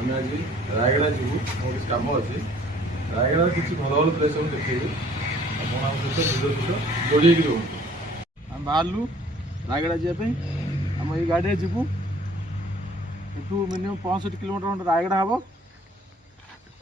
आम आज रायगड़ा जीवु मोर कम अच्छी रायगड़ा किसी भल भल प्लेस देखिए जोड़ी रोहूँ आम बाहर रायगड़ा जावाई आम ये गाड़ी जीवु यू मिनिमम 65 किलोमीटर खंड रायगड़ा हम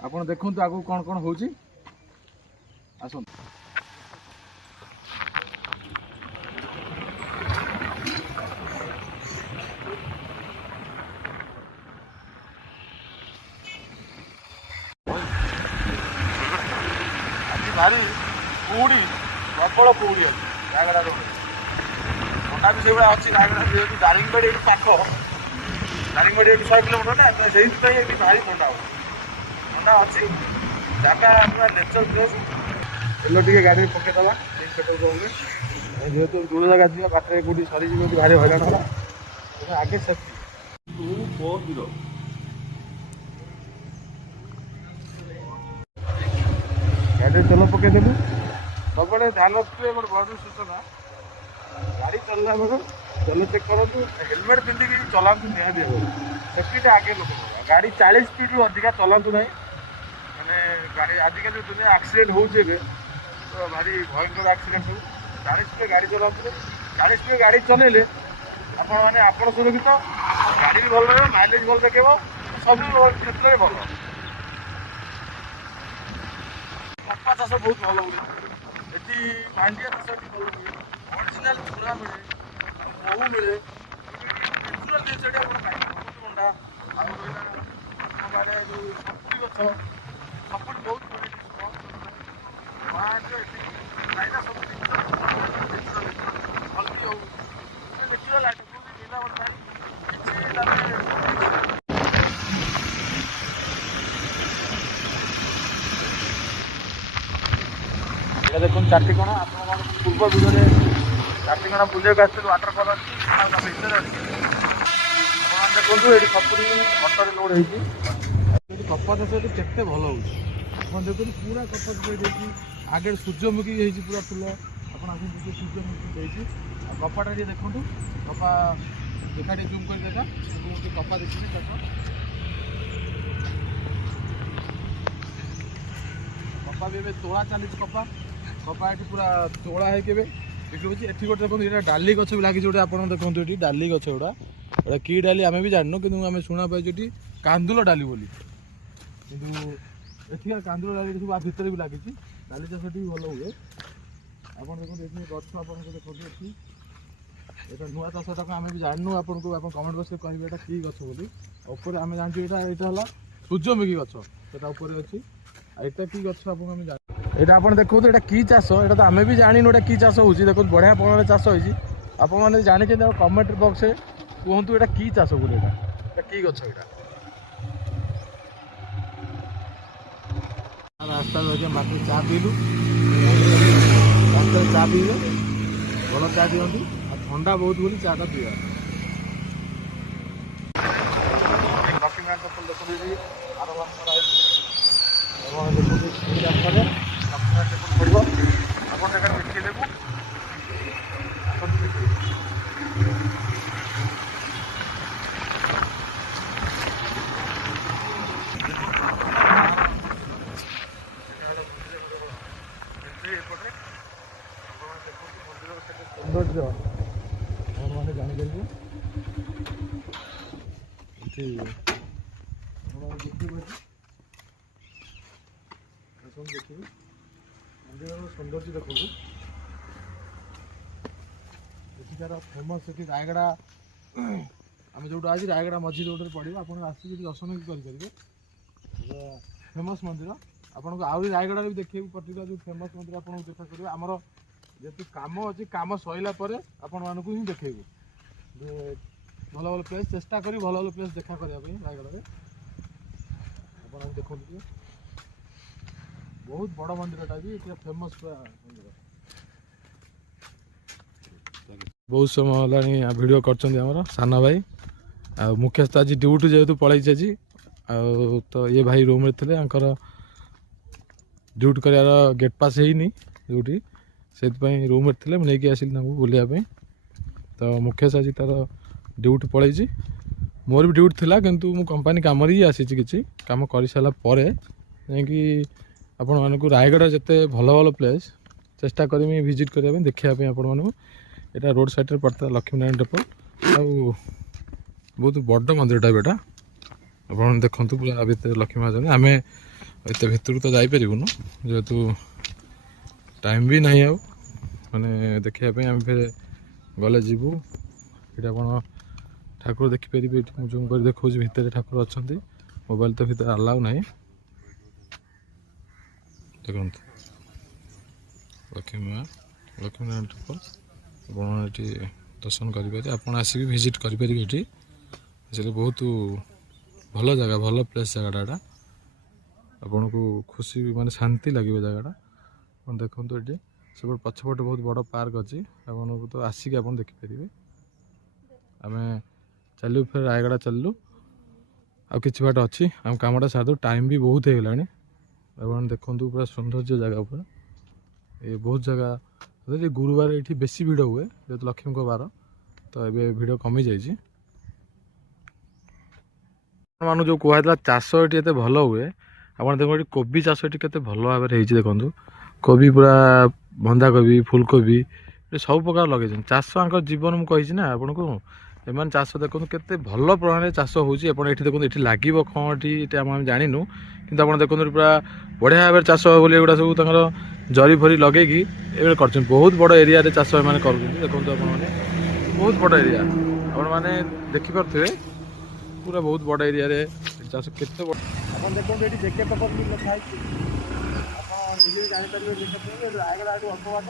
आप देखु आगे कौन कौन हो आस भारी कुड़ी प्रबल कुड़ी अच्छी रायगड़ा रोड थंडा भी से अच्छी रायगड़ा जेहतु दारिंगबाड़ी ये पाख दारिंगबाड़ी 100 किलोमीटर ना तो से भारी थंडा थंडा अच्छी जगह पूरा नेचर प्लेस एलो टे गाड़ी पकईदे पेट्रोल पंप जेहतु दूर जगह जा बाटे कौटी सरीजी भारी हईराण है आगे सेफ्टी बहुत दूर गाड़ी तेल पकईदेलु सब ध्यान रखिए गोटे बड़ सूचना गाड़ी चलला बेलू तेल चेक करूँ हेलमेट पिंधिकी चलातु निहाती सेफ्टी आगे लोक गाड़ी 40 स्पीड रू अधिका चलातु ना मैंने गाड़ी आजिकल दुनिया एक्सीडेंट हो तो भारी भयंकर एक्सीडेंट हो 40 स्पीड गाड़ी चलाते 40 स्पीड गाड़ी चलेले आप सुरक्षित गाड़ी भी भल रहा माइलेज भल देखेब सब क्षेत्र में भल कपा चाष बहुत भल हुए ये मांडिया चाष भल हुए ओरिजिनाल चूरा मिले महू मिले नेचुराल जिन बहुत अंडा आगे जो सपुरी गछ सपुरी बहुत चाइना सपुरी हल्दी हो नेचुराल देखो चाटिकणा आप पूर्व भिडियो चाटिकणा बुलेक आस वाटर कलर देखो ये सपुरी अटोरे लोड होती कपा चाष केते भल हो देखो पूरा कपा चाष आगे सूर्यमुखी पूरा फुल आप सूर्यमुखी कपाटा देखो कपा देखा जूम कर देखा कपा देखिए चाष कपा भी तोड़ा चली कपा कपा ये पूरा तोड़ा है के बिक्री होती एटी गोटे देखो ये डाली गछ भी लगी जोटे आप देखो ये डाली गछ गुड़ा गोटा कि डाली आम भी जानू कि आम शुणा पाई ये कांदुल डाली बोली कि कांदुल डाली सब भितर भी लगी डाली चाष भी भल हुए आप देखो ये गछ आप देखो ये नुआ चाषटा आम भी जानू आपको आप कमेंट बॉक्स में कहे यहाँ कि गछ बोली ऊपर आम जानते यहाँ है सूर्यमुखी गछ से अच्छी यहाँ कि गछ आपको आम जान यहाँ आप देखो यहाँ कि चाष यहाँ तो आम भी जानू यहाँ कि चाष हो देखो बढ़िया प्रकार चाष होती आपने जानते कमेंट बॉक्स कहतु यहाँ कि चाष बोले यहाँ कि गछ यहाँ रास्ता बाकी चा पीलु रास्ता चा पीले भल चा दिखती ठंडा बहुत बोली चाटा पीवा लक्ष्मीनारायण टेम्पल देखते आर रास्तार लक्ष्मीनारायण टेम्पल पड़ो आप देखिए देवु सौंदर्य मैंने जानीपर देखिए मंदिर सौंदर्य देखो एठार फेमस से रायगड़ा आम जो आज रायगड़ा मझी रोड पड़ो आप आसिक दर्शन भी करेंगे फेमस मंदिर आपको आहरी रायगड़ा भी देखिए पड़ेगा जो फेमस मंदिर आपको देखा करेंगे आमर जेहतु कम अच्छी कम सरला आपण मानक ही देखू भल भल प्लेस चेष्टा करी भल भल प्लेस देखा करने रायगड़ा देखो बहुत बड़ मंदिरटा भी फेमस पूरा मंदिर बहुत समय है वीडियो कर सान भाई आ मुकेश तो आज ड्यूटी जेहेतु पलैच आज तो ये भाई रूम रे थे ड्यूटी कर गेट पास होनी ड्यूटी से रूम रे थे नहीं आसिली बुलायापी तो मुकेश आज तार ड्यूटी पलैची मोर भी ड्यूटी थिला किंतु मु कंपनी कम ही आसी किसी कम कर सारा पर जाकि आपण मानक रायगढ़ जिते भल भल प्लेस चेष्टा करी विजिट करने देखापी आपण मानक यहाँ रोड साइड रे पड़ता लक्ष्मीनारायण टेम्पल आ बहुत बड़ मंदिरटा बेटा आप देखु पूरा भितर लक्ष्मी महाजन आम एत भितर तो जापरूँ जेहेतु टाइम भी नहीं आउ माने देखापी आम फिर गले जीवु ये आप ठाकुर देखिपारे ये जूम कर देखा भितर ठाकुर अच्छा मोबाइल तो भितर अलाउ ना देखो लक्ष्मीनारायण टेम्पल आप दर्शन करेंगे आप आसिक विजिट करेंगे ये बहुत भल जगह भल प्लेस जगटा आपन को खुशी माने शांति लगे जगटा आप देखो ये सब पछपटे बहुत बड़ पार्क अच्छी आपन को तो आसिक आप देखिपारे आम चलू फिर रायगढ़ चलू आ कि बाट अच्छी आम कमटा सारी टाइम भी बहुत हो गला आप देखो पूरा सौंदर्य जगह पूरा ये बहुत जगह गुरुवार ये बेसी भिड़ हुए जेहतु लक्ष्मी को बार तो ये भिड़ कमी जाइए मान जो कहला चाष ये भल हुए आप देखो ये कोबी चाष ये भल भाव में देखो कोबी पूरा बंधा कोबी फुलकोबी ये सब प्रकार लगे चाष जीवन मुझे ना आपन को एम चाष देखो केते भल प्रणाली चाष होती देखो ये लगे कौन ये आम जानू कि देखो पूरा बढ़िया भाव चाष बोली एगुड़ा सब जरी फरी लगे कर बहुत बड़ एरिया रे चाष मैंने कर देखो बहुत बड़ एरिया आपने देखिपे पूरा बहुत बड़ एरिया रे चाष केते देखो ये जेके पेपर मिल लिखा है जापर रायगढ़ अल्प बाट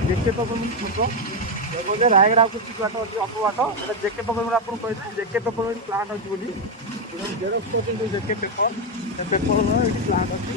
जेके पेपर मिल छुट देखो रायगढ़ कुछ बाट अच्छी अल्प बाट ये जेके पेपर मिल आपको कही जेके पेपर मिल प्लांट अच्छी बोली जेरक्स कर जेके पेपर पेपर ये प्लांट अच्छी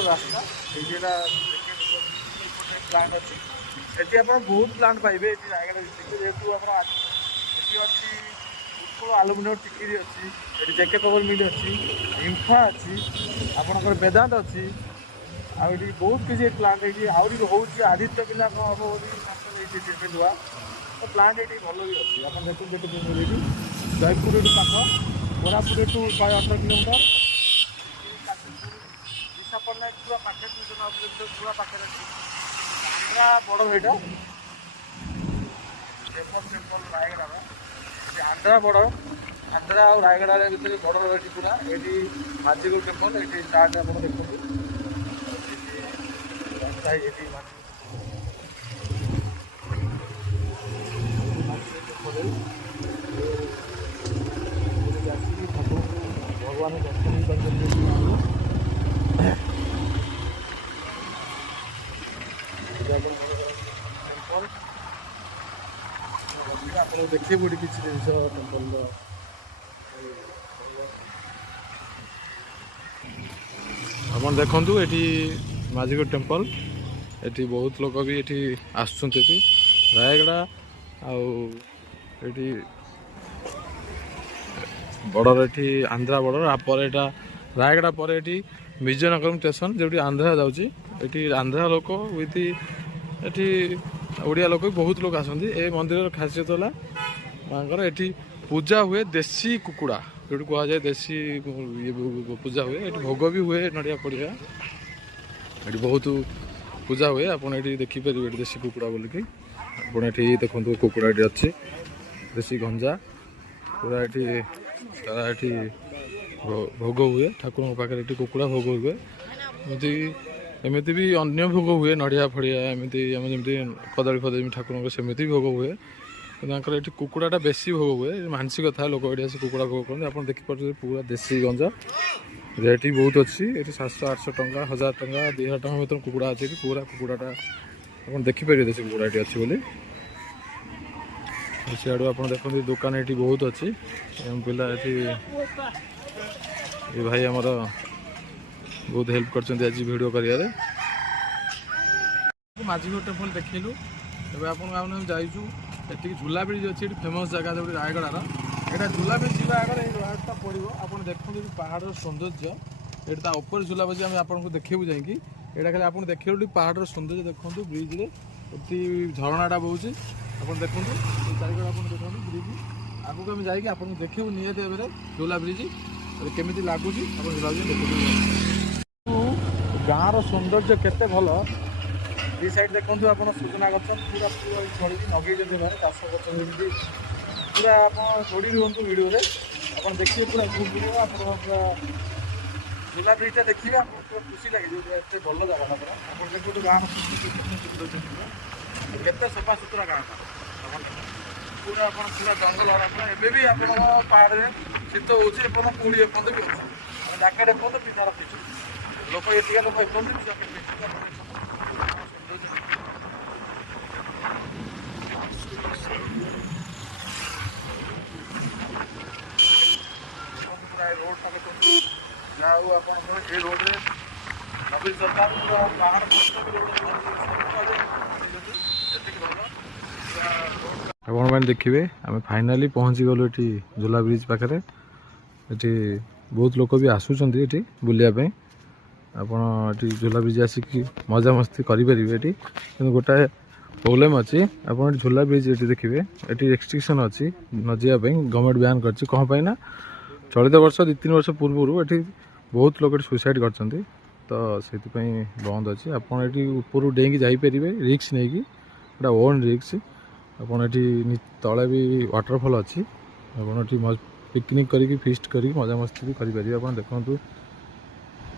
रास्ता प्लांट अच्छी ये आप बहुत प्लांट पाइबे रायगढ़ डिस्ट्रिक्ट जेहतु आप उत्कल आलुमिनियम टिकी अच्छी ये जेके पेपर मिल अच्छी इम्फा अच्छी आपंकर वेदांत अच्छी आगे बहुत किसी प्लांट ये आहरी हूँ आदित्य पिला हम नुआ तो प्लांट ये भल भी अच्छी आप देखते जयपुर ये पाख कोरापुट ये 118 किलोमीटर विशाखापट्टनम पूरा पाखे पूरा पाखे आंध्रा बॉर्डर यहाँ टेम्पल रायगढ़ आंध्रा बॉर्डर आंध्रा और रायगढ़ भितर बॉर्डर ये पूरा ये माजिगल टेम्पल ये स्टार्ट आप देखते भगवान दर्शन आप देखिए बोली किसी जिन टेम्पल आप देखु ये माजिगढ़ टेम्पल ये बहुत लोग भी ये आसुँच रायगढ़ आठी बॉर्डर ये आंध्रा बॉर्डर आपर यहाँ रायगढ़ पर ये विजयनगरम स्टेशन जो आंध्रा जाऊँगी ये आंध्रा लोक विथ ये ओडिया लोक बहुत लोग आसती ए मंदिर खासियत है मांकर ये पूजा हुए देसी कुकुड़ा जो कहुए देसी पूजा हुए ये भोग भी हुए नड़िया पड़िया ये बहुत पूजा हुए आप देखिपारे देसी कुकुड़ा बोलिकी आप ये देखो कुकुड़ा ये अच्छी देसी गंजा पूरा ये तारा ये भोग हुए ठाकुर पाखे ये कुकुड़ा भोग हुए एमती भी अन्य भोग हुए नड़िया फड़िया एमती जमी कदली फदली ठाकुर सेमती भोग हुए ये कुकुड़ाटा बेसी भोग हुए मानसिक था लोक ये आस कुकुड़ा भोग करते आप देखिपारे पूरा देसी गंजा रेट भी बहुत अच्छी ये 700-800 टंका 1000 टंका 2000 टंका भर कुकुड़ा अच्छे पूरा कुकुड़ाटा आप देखिपारे देसी कुकुड़ा ये अच्छी बोली सियाड़ू आप देखते दुकान ये बहुत अच्छी पिला ये भाई आमर बहुत हेल्प कर आज वीडियो करिया माझीगढ़ टेम्पल देखलु तबे आपन जाइछु एटी झूला ब्रिज अच्छी फेमस जगह जो रायगढ़ यहाँ झूला ब्रिज जावा आगे ये रोडटा पड़ो आप देखते पहाड़ सौंदर्य ये ऊपर झूला ब्रिज आम आपको देखू जाकि यहाँ खाली आप देखिए पहाड़ सौंदर्य देखो ब्रिज ये झरणाटा बहुचे आप देखो चारिकड़ आप देखो ब्रिज आगू आम जाकि आपको देखू निहत भाव झूला ब्रिज केमी लगुच आप झूला ब्रिज देखते गाँव रौंदर्य केते भल ये साइड देखो आप सुजना गच पूरा पूरा छड़ी नगे चाष कर पूरा आप जोड़ी रुहतु वीडियो आप देखिए पूरा ग्रुप वीडियो आप पूरा झूला ब्रिजटा देखिए आपको पूरा खुशी लगे एत भल जगह पूरा आप देखो गाँव केते सफा सुतरा गाँव पूरा आप पूरा जंगल पूरा एवं भी आप पहाड़ शीत हो पुणी एपद भी अच्छे जैकेट एपद पिधा रखीचु लोक ये लोक एपद आपण मैंने देखिए आम फाइनाली पहुँची गलु ये झूला ब्रिज पाखे ये बहुत लोक भी आसुँच ये बुलायापी आप झूला ब्रिज आसिक मजा मस्ती करेंगे ये गोटाए प्रोब्लेम अच्छी आप झूला ब्रिज ये देखिए ये रेस्ट्रिक्शन अच्छी न जावाई गवर्नमेंट बैन कर कौन पाई ना चलित वर्ष 2-3 वर्ष पूर्व ये बहुत लोग सुसाइड कर तो से बंद अच्छी आपड़ ये ऊपर डेईकी जापर रिक्स नहीं कि गोटा ओन रिक्स आपड़ ये तले भी वाटरफॉल अच्छी आप पिकनिक करी फिस्ट करी मजा मस्ती भी करेंगे आप देखु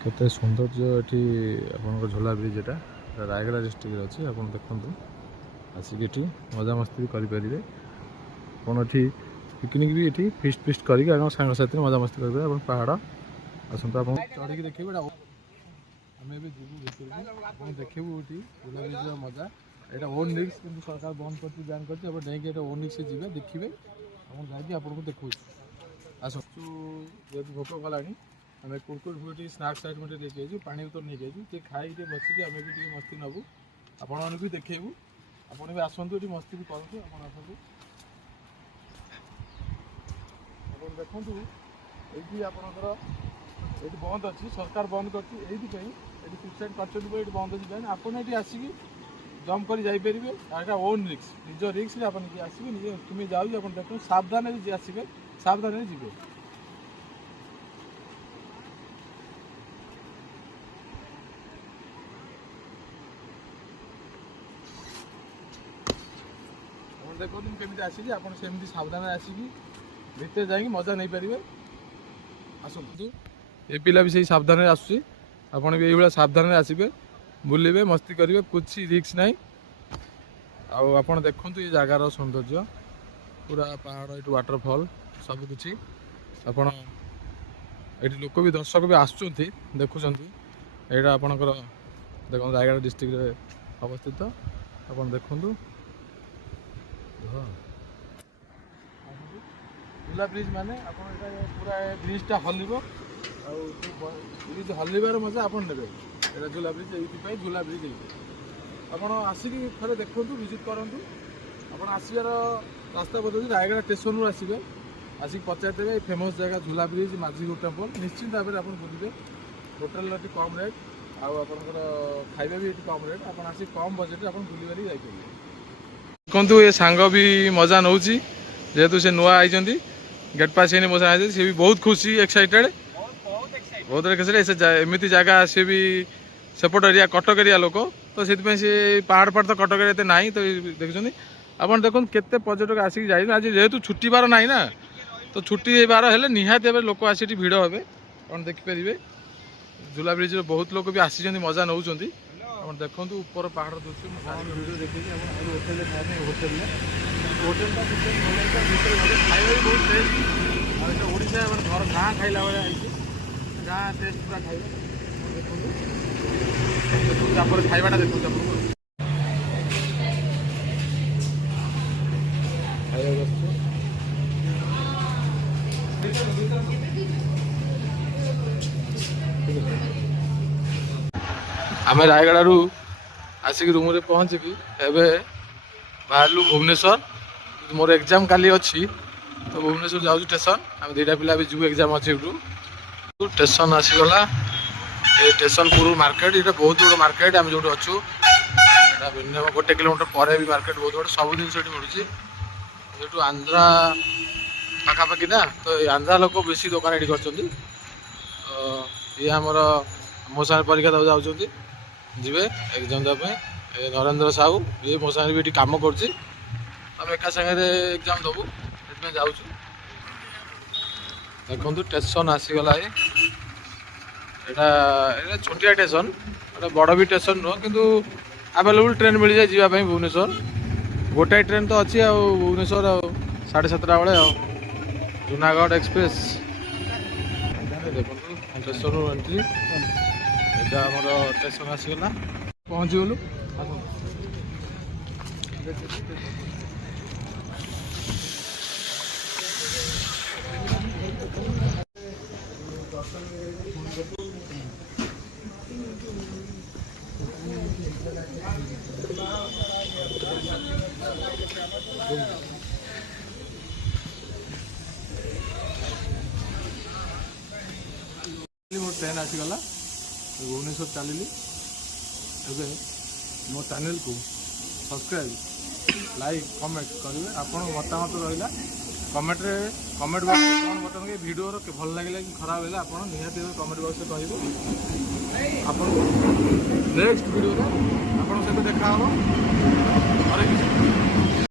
केते सौंदर्य ये आप झूला ब्रिज यहाँ रायगढ़ डिस्ट्रिक्ट अच्छी आप देखु आसिक मजा मस्ती भी करेंगे आप पिकनिक भी ये फिस्ट फिस्ट करके सांग साथी मजा मस्ती करेंगे आप पहाड़ आसतु आप चढ़ी देखिए आम ए देखू झूला ब्रिज मजा यहाँ ओन रिक्स कि सरकार बंद कर बैन कर डेईकी ओन रिक्स जी देखिए आपको देखो आस जेहतु भोक गला आम कुरकुर फुरकुर स्नाक्स आइटम लेके पानी बोतल नहीं जाइए खाई बसिक आम भी मस्ती नबू आपण भी देखू आप भी आसतु ये मस्ती भी करूँ आप देखु ये आपंकर ये बंद अच्छी सरकार बंद कर सुसाइड कर बंद अच्छी आपड़ ये आसिक जम्प कर जापर ओन रिक्स निज रिक्स आप आसवे निजे तुम जाऊँ आप देख सावधान आसवे सावधान जी देखो केमी आसिक आप सावधान आसिक भीतर जाकि मजा नहीं पारे आसतु ये पिला भी सही सावधान आसूँ आपड़ भी ये सावधान आसवे बुलवे मस्ती करेंगे कुछ रिक्स ना आप देखु ये जगार सौंदर्य पूरा पहाड़ ये वाटरफॉल सबकि आपण ये लोक भी दर्शक भी आसुँच देखुं यहाँ आपणकर देखो रायगढ़ डिस्ट्रिक्ट अवस्थित आप देखु झूला ब्रिज माने पूरा ब्रिजटा हल्ब ब्रिज हल्बार मजा आप ने झूला ब्रिज ये झूला ब्रिज आप आसिक थे देखु विजिट करूँ आप आसबार रास्ता बदल रायगढ़ स्टेशन रू आसवे आसिक पचारे फेमस जगह झूला ब्रिज माझीगढ़ टेम्पल निश्चिंत भाव में आप बुझे होटेल कम रेट आपर खाଇବା भी कम रेट आप आसिक कम बजेट आप बुली जाइए देखु ये सांग भी मजा नौ जेहेतु से नुआ आई गेट पास है मो साथ सी भी बहुत खुशी एक्साइटेड बहुत एक्साइटेड एमती जगह सी भी सेपट एरिया कटक एरिया लोक तो से पहाड़ पहाड़ तो कटक एरिया ना तो देखुं आप देखो केते पर्यटक आसिक जाए आज जेहेतु छुट्टी बार ना ना तो छुट्टी बार है निहाती भाव लोक आसी भिड़ हे आप देखिपारे झूला ब्रिज बहुत लोग भी आसी मजा नौ आप देखो ऊपर पहाड़ दृश्य वीडियो देखिए होटेल होटेल होटेल खाଇବା भी बहुत टेस्ट और ओडिशा घर गाँ खाइला भाई गाँ टेस्ट पूरा खाइबा खाइबाटा देखो खाइबा आम रायगड़ू आसिक रूम रे पहुँचिकी एवं बाहरलु भुवनेश्वर मोर एग्जाम काली अच्छी तो भुवनेश्वर जाऊँ स्टेशन आम दुईटा पिला भी जीव एग्जाम अच्छे स्टेशन आसीगला ये स्टेशन पूर्व मार्केट ये बहुत बड़ मार्केट आम जो अच्छू मिनिमम 1 किलोमीटर पर भी मार्केट बहुत बड़ सब जिन मिलूँ जो आंध्रा पाखापाखि ना तो आंध्रा लोक बेसी दुकान ये कर ये आमर मो सागर परीक्षा देवा जाऊँच जीवे एग्जाम देवाई नरेंद्र साहू ये मो सागर भी कम कर एका सागर एग्जाम देवु से जाऊँ देखो स्टेशन आसीगला यहाँ छोटिया स्टेशन बड़ भी स्टेशन नुह कि आवेलेबल ट्रेन मिल जाए जावाई भुवनेश्वर गोटाए ट्रेन तो अच्छी भुवनेश्वर 7:30 बेले जूनागढ़ एक्सप्रेस देखो स्टेशन एंट्री यहाँ आमर स्टेशन आसीगला पहुँचीगलु मोर ट्रेन आसीगला भुवनेश्वर चलिली एवं मो चैनल को सब्सक्राइब लाइक कमेंट करेंगे आपण मतामत रहा कमेंट बॉक्स कौन बटन के वीडियो भल लगे कि खराब है आप निहाती कमेंट बॉक्स कहे आप नेक्स्ट वीडियो आप सहित देखा हरे